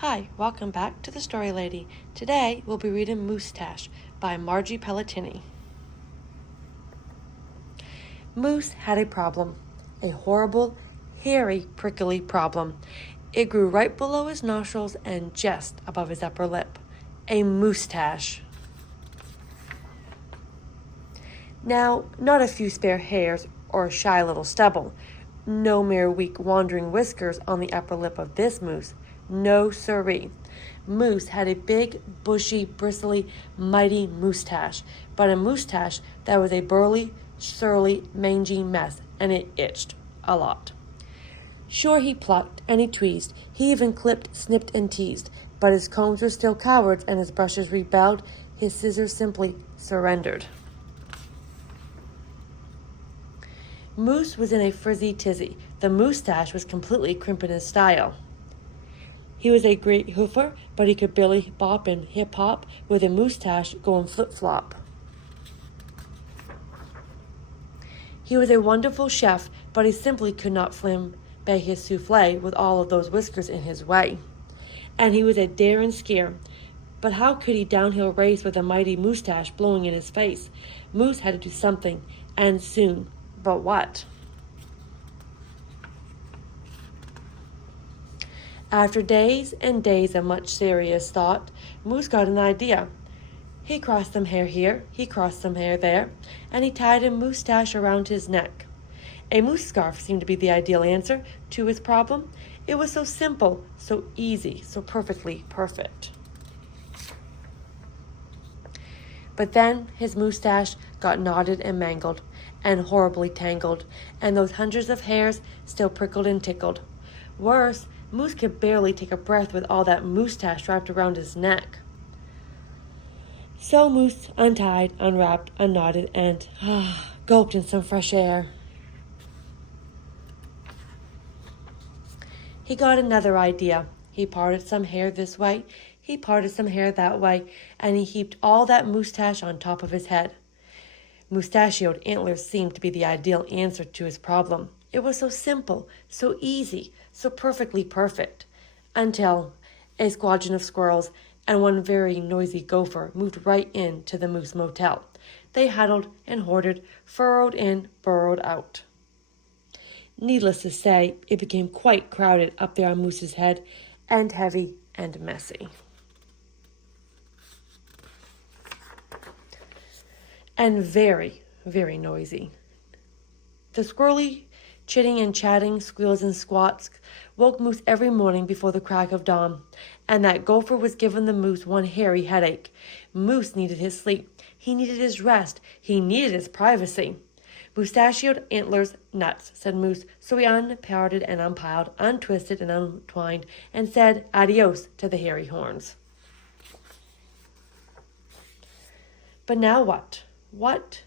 Hi, welcome back to the Story Lady. Today we'll be reading Moosetache by Margie Pelletini. Moose had a problem, a horrible, hairy, prickly problem. It grew right below his nostrils and just above his upper lip. A moosetache. Now, not a few spare hairs or a shy little stubble. No mere weak wandering whiskers on the upper lip of this moose. No siree. Moose had a big, bushy, bristly, mighty moosetache, but a moosetache that was a burly, surly, mangy mess, and it itched a lot. Sure, he plucked and he tweezed, he even clipped, snipped, and teased, but his combs were still cowards and his brushes rebelled, his scissors simply surrendered. Moose was in a frizzy tizzy. The moosetache was completely crimping his style. He was a great hoofer, but he could barely bop and hip-hop with a moosetache going flip-flop. He was a wonderful chef, but he simply could not flambe his souffle with all of those whiskers in his way. And he was a daring skier, but how could he downhill race with a mighty moosetache blowing in his face? Moose had to do something, and soon. But what? After days and days of much serious thought, Moose got an idea. He crossed some hair here, he crossed some hair there, and he tied a moosetache around his neck. A moose scarf seemed to be the ideal answer to his problem. It was so simple, so easy, so perfectly perfect. But then his moosetache got knotted and mangled, and horribly tangled, and those hundreds of hairs still prickled and tickled. Worse, Moose could barely take a breath with all that moosetache wrapped around his neck. So Moose untied, unwrapped, unknotted, and gulped in some fresh air. He got another idea. He parted some hair this way, he parted some hair that way, and he heaped all that moosetache on top of his head. Moustachioed antlers seemed to be the ideal answer to his problem. It was so simple, so easy, so perfectly perfect, until a squadron of squirrels and one very noisy gopher moved right into the Moose Motel. They huddled and hoarded, furrowed in, burrowed out. Needless to say, it became quite crowded up there on Moose's head, and heavy and messy. And very, very noisy. The squirrely chitting and chatting, squeals and squats woke Moose every morning before the crack of dawn, and that gopher was giving the moose one hairy headache. Moose needed his sleep, he needed his rest, he needed his privacy. Moustachioed antlers, nuts, said Moose, so he unparted and unpiled, untwisted and untwined, and said adios to the hairy horns. But now what? What?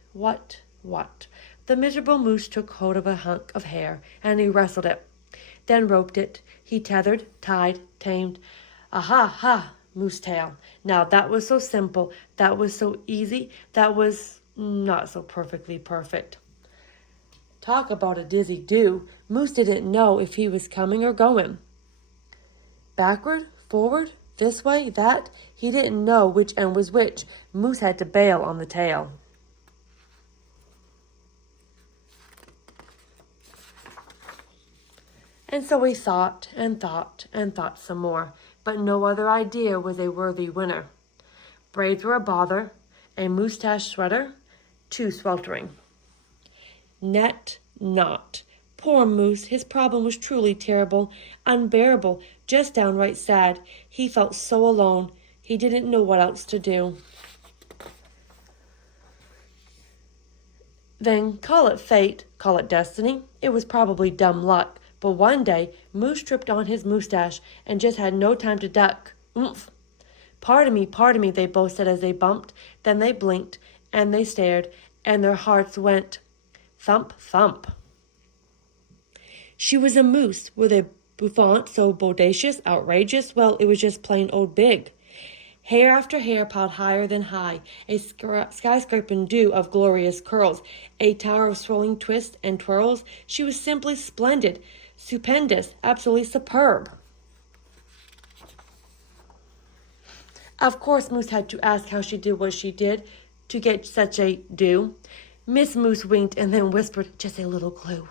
The miserable moose took hold of a hunk of hair, and he wrestled it, then roped it. He tethered, tied, tamed. Ha, moose tail. Now that was so simple, that was so easy, that was not so perfectly perfect. Talk about a dizzy do. Moose didn't know if he was coming or going. Backward, forward, this way, that. He didn't know which end was which. Moose had to bail on the tail. And so he thought and thought and thought some more, but no other idea was a worthy winner. Braids were a bother, a moosetache sweater, too sweltering. Net not. Poor Moose, his problem was truly terrible, unbearable, just downright sad. He felt so alone, he didn't know what else to do. Then call it fate, call it destiny. It was probably dumb luck. But one day, Moose tripped on his moosetache and just had no time to duck. Oomph! Pardon me, they both said as they bumped. Then they blinked, and they stared, and their hearts went thump, thump. She was a moose with a bouffant so bodacious, outrageous, well, it was just plain old big. Hair after hair piled higher than high, a skyscraping dew of glorious curls, a tower of swirling twists and twirls. She was simply splendid, stupendous, absolutely superb. Of course, Moose had to ask how she did what she did to get such a do. Miss Moose winked and then whispered just a little clue.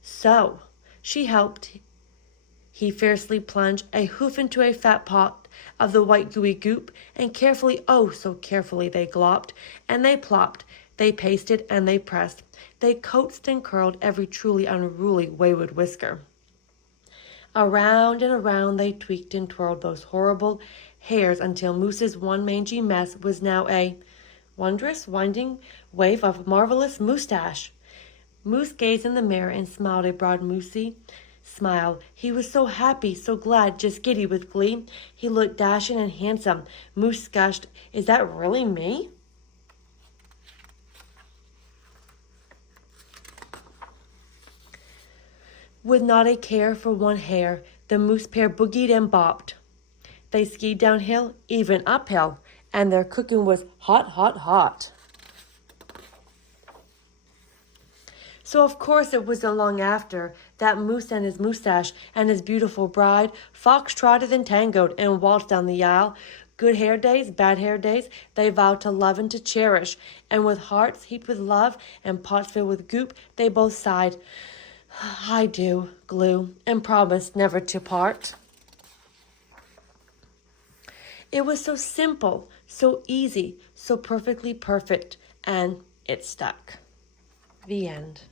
So, she helped. He fiercely plunged a hoof into a fat pot of the white gooey goop, and carefully, oh so carefully, they glopped, and they plopped, they pasted and they pressed, they coaxed and curled every truly unruly wayward whisker. Around and around they tweaked and twirled those horrible hairs until Moose's one mangy mess was now a wondrous winding wave of marvelous Moosetache. Moose gazed in the mirror and smiled a broad moosey smile. He was so happy, so glad, just giddy with glee. He looked dashing and handsome. Moose gushed, "Is that really me?" With not a care for one hair, the moose pair boogied and bopped. They skied downhill, even uphill, and their cooking was hot, hot, hot. So of course it wasn't long after that Moose and his Moosetache and his beautiful bride fox-trotted and tangoed and waltzed down the aisle. Good hair days, bad hair days, they vowed to love and to cherish, and with hearts heaped with love and pots filled with goop, they both sighed, "I do," glue, and promised never to part. It was so simple, so easy, so perfectly perfect, and it stuck. The end.